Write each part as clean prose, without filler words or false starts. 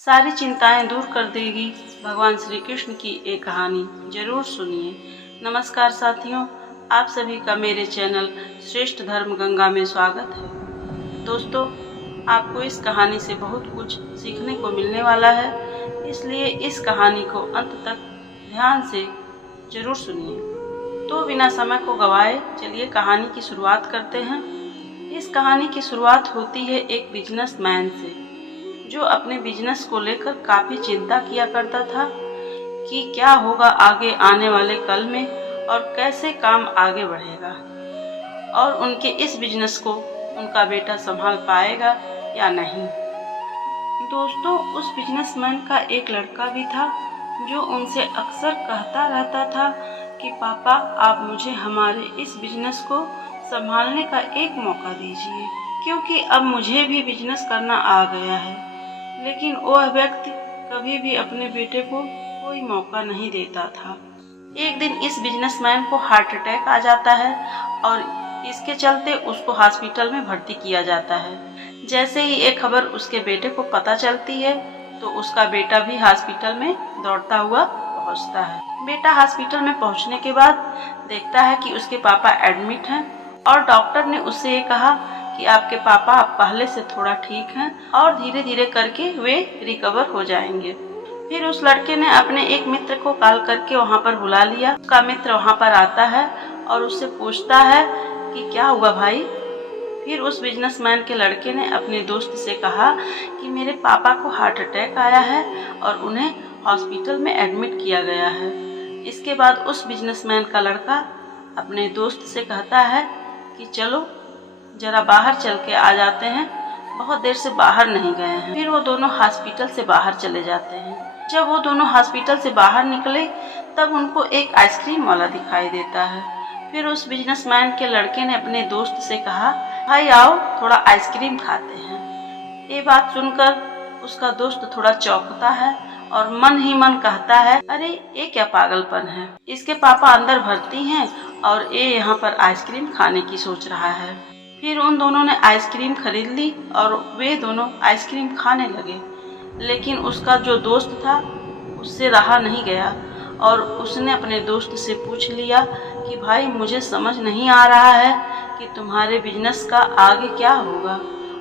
सारी चिंताएं दूर कर देगी भगवान श्री कृष्ण की एक कहानी जरूर सुनिए। नमस्कार साथियों, आप सभी का मेरे चैनल श्रेष्ठ धर्म गंगा में स्वागत है। दोस्तों, आपको इस कहानी से बहुत कुछ सीखने को मिलने वाला है, इसलिए इस कहानी को अंत तक ध्यान से जरूर सुनिए। तो बिना समय को गवाए चलिए कहानी की शुरुआत करते हैं। इस कहानी की शुरुआत होती है एक बिजनेसमैन से, जो अपने बिजनेस को लेकर काफी चिंता किया करता था कि क्या होगा आगे आने वाले कल में और कैसे काम आगे बढ़ेगा और उनके इस बिजनेस को उनका बेटा संभाल पाएगा या नहीं। दोस्तों, उस बिजनेसमैन का एक लड़का भी था जो उनसे अक्सर कहता रहता था कि पापा, आप मुझे हमारे इस बिजनेस को संभालने का एक मौका दीजिए, क्योंकि अब मुझे भी बिजनेस करना आ गया है। लेकिन वह व्यक्ति कभी भी अपने बेटे को कोई मौका नहीं देता था। एक दिन इस बिजनेसमैन को हार्ट अटैक आ जाता है और इसके चलते उसको हॉस्पिटल में भर्ती किया जाता है। जैसे ही ये खबर उसके बेटे को पता चलती है तो उसका बेटा भी हॉस्पिटल में दौड़ता हुआ पहुंचता है। बेटा हॉस्पिटल में पहुंचने के बाद देखता है कि उसके पापा एडमिट हैं और डॉक्टर ने उससे ये कहा कि आपके पापा अब पहले से थोड़ा ठीक हैं और धीरे धीरे करके वे रिकवर हो जाएंगे। फिर उस लड़के ने अपने एक मित्र को कॉल करके वहां पर बुला लिया। उसका मित्र वहां पर आता है और उससे पूछता है कि क्या हुआ भाई। फिर उस बिजनेसमैन के लड़के ने अपने दोस्त से कहा कि मेरे पापा को हार्ट अटैक आया है और उन्हें हॉस्पिटल में एडमिट किया गया है। इसके बाद उस बिजनेसमैन का लड़का अपने दोस्त से कहता है कि चलो जरा बाहर चल के आ जाते हैं, बहुत देर से बाहर नहीं गए हैं। फिर वो दोनों हॉस्पिटल से बाहर चले जाते हैं। जब वो दोनों हॉस्पिटल से बाहर निकले तब उनको एक आइसक्रीम वाला दिखाई देता है। फिर उस बिजनेसमैन के लड़के ने अपने दोस्त से कहा, भाई आओ थोड़ा आइसक्रीम खाते हैं। ये बात सुनकर उसका दोस्त थोड़ा चौंकता है और मन ही मन कहता है, अरे ये क्या पागलपन है, इसके पापा अंदर भर्ती हैं और ये यहाँ पर आइसक्रीम खाने की सोच रहा है। फिर उन दोनों ने आइसक्रीम खरीद ली और वे दोनों आइसक्रीम खाने लगे। लेकिन उसका जो दोस्त था उससे रहा नहीं गया और उसने अपने दोस्त से पूछ लिया कि भाई, मुझे समझ नहीं आ रहा है कि तुम्हारे बिजनेस का आगे क्या होगा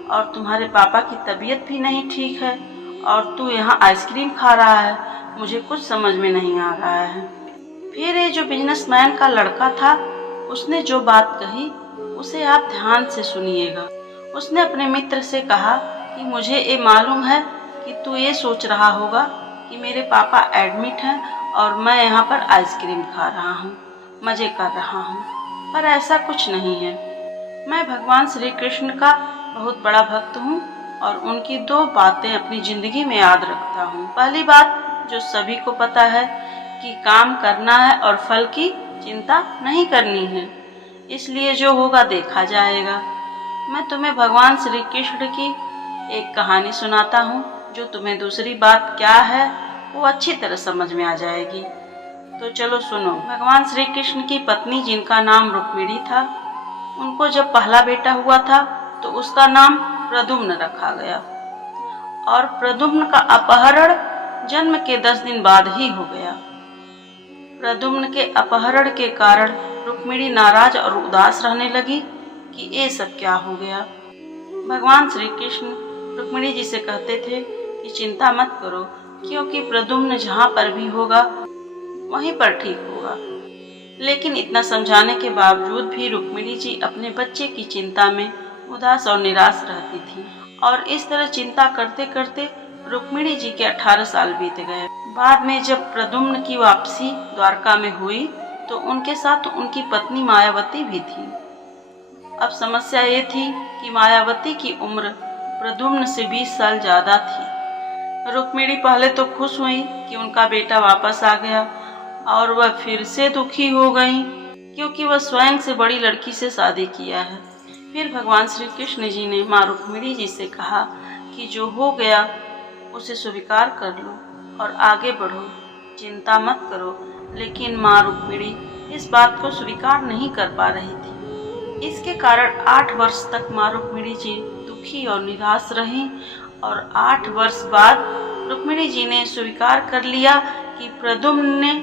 और तुम्हारे पापा की तबीयत भी नहीं ठीक है और तू यहाँ आइसक्रीम खा रहा है, मुझे कुछ समझ में नहीं आ रहा है। फिर ये जो बिजनेसमैन का लड़का था उसने जो बात कही उसे आप ध्यान से सुनिएगा। उसने अपने मित्र से कहा कि मुझे ये मालूम है कि तू ये सोच रहा होगा कि मेरे पापा एडमिट हैं और मैं यहाँ पर आइसक्रीम खा रहा हूँ, मजे कर रहा हूँ, पर ऐसा कुछ नहीं है। मैं भगवान श्री कृष्ण का बहुत बड़ा भक्त हूँ और उनकी दो बातें अपनी जिंदगी में याद रखता हूँ। पहली बात जो सभी को पता है कि काम करना है और फल की चिंता नहीं करनी है, इसलिए जो होगा देखा जाएगा। मैं तुम्हें भगवान श्री कृष्ण की एक कहानी सुनाता हूँ, जो तुम्हें दूसरी बात क्या है वो अच्छी तरह समझ में आ जाएगी। तो चलो सुनो। भगवान श्री कृष्ण की पत्नी, जिनका नाम रुक्मिणी था, उनको जब पहला बेटा हुआ था तो उसका नाम प्रद्युम्न रखा गया और प्रद्युम्न का अपहरण जन्म के 10 दिन बाद ही हो गया। प्रद्युम्न के अपहरण के कारण रुक्मिणी नाराज और उदास रहने लगी कि ये सब क्या हो गया। भगवान श्री कृष्ण रुक्मिणी जी से कहते थे कि चिंता मत करो, क्योंकि प्रद्युम्न जहाँ पर भी होगा वहीं पर ठीक होगा। लेकिन इतना समझाने के बावजूद भी रुक्मिणी जी अपने बच्चे की चिंता में उदास और निराश रहती थी और इस तरह चिंता करते करते रुक्मिणी जी के 18 साल बीत गए। बाद में जब प्रद्युम्न की वापसी द्वारका में हुई तो उनके साथ उनकी पत्नी मायावती भी थी। अब समस्या ये थी कि मायावती की उम्र प्रद्युम्न से 20 साल ज्यादा थी। रुक्मिणी पहले तो खुश हुई कि उनका बेटा वापस आ गया और वह फिर से दुखी हो गई, क्योंकि वह स्वयं से बड़ी लड़की से शादी किया है। फिर भगवान श्री कृष्ण जी ने माँ रुक्मिणी जी से कहा कि जो हो गया उसे स्वीकार कर लो और आगे बढ़ो, चिंता मत करो। लेकिन माँ रुक्मिणी इस बात को स्वीकार नहीं कर पा रही थी। इसके कारण 8 वर्ष तक माँ रुक्मिणी जी दुखी और निराश रहीं और 8 वर्ष बाद रुक्मिणी जी ने स्वीकार कर लिया कि प्रद्युम्न ने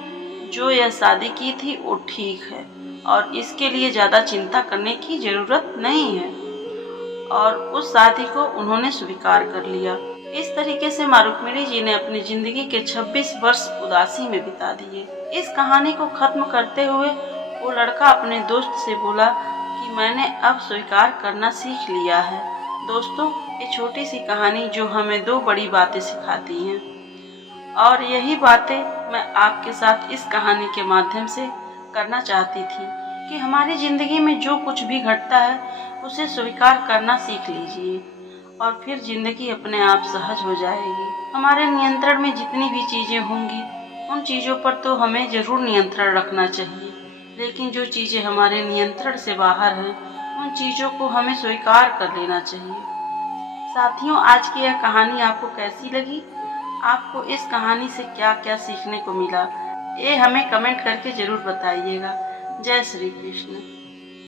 जो यह शादी की थी वो ठीक है और इसके लिए ज़्यादा चिंता करने की जरूरत नहीं है, और उस शादी को उन्होंने स्वीकार कर लिया। इस तरीके से माँ रुक्मिणी जी ने अपनी जिंदगी के 26 वर्ष उदासी में बिता दिए। इस कहानी को खत्म करते हुए वो लड़का अपने दोस्त से बोला कि मैंने अब स्वीकार करना सीख लिया है। दोस्तों, ये छोटी सी कहानी जो हमें 2 बड़ी बातें सिखाती हैं, और यही बातें मैं आपके साथ इस कहानी के माध्यम से करना चाहती थी कि हमारी ज़िंदगी में जो कुछ भी घटता है उसे स्वीकार करना सीख लीजिए और फिर ज़िंदगी अपने आप सहज हो जाएगी। हमारे नियंत्रण में जितनी भी चीज़ें होंगी उन चीज़ों पर तो हमें ज़रूर नियंत्रण रखना चाहिए, लेकिन जो चीज़ें हमारे नियंत्रण से बाहर हैं उन चीज़ों को हमें स्वीकार कर लेना चाहिए। साथियों, आज की यह कहानी आपको कैसी लगी? आपको इस कहानी से क्या क्या सीखने को मिला, ये हमें कमेंट करके ज़रूर बताइएगा। जय श्री कृष्ण।